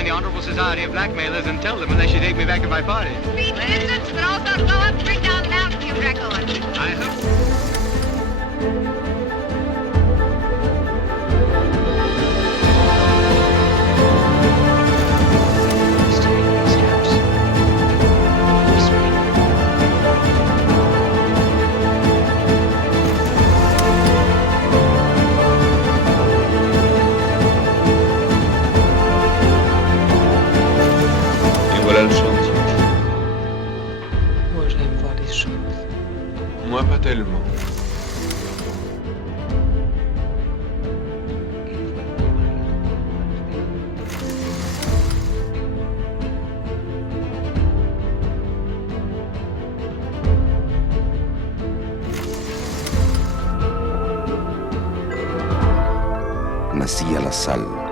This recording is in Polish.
join the Honorable Society of Blackmailers and tell them unless you take me back to my party. Speed distance, but also go up, straight down the mountain, you reckon. I hope. Voilà le chantier. Moi, j'aime voir les choses. Moi, pas tellement. Nací a la sal.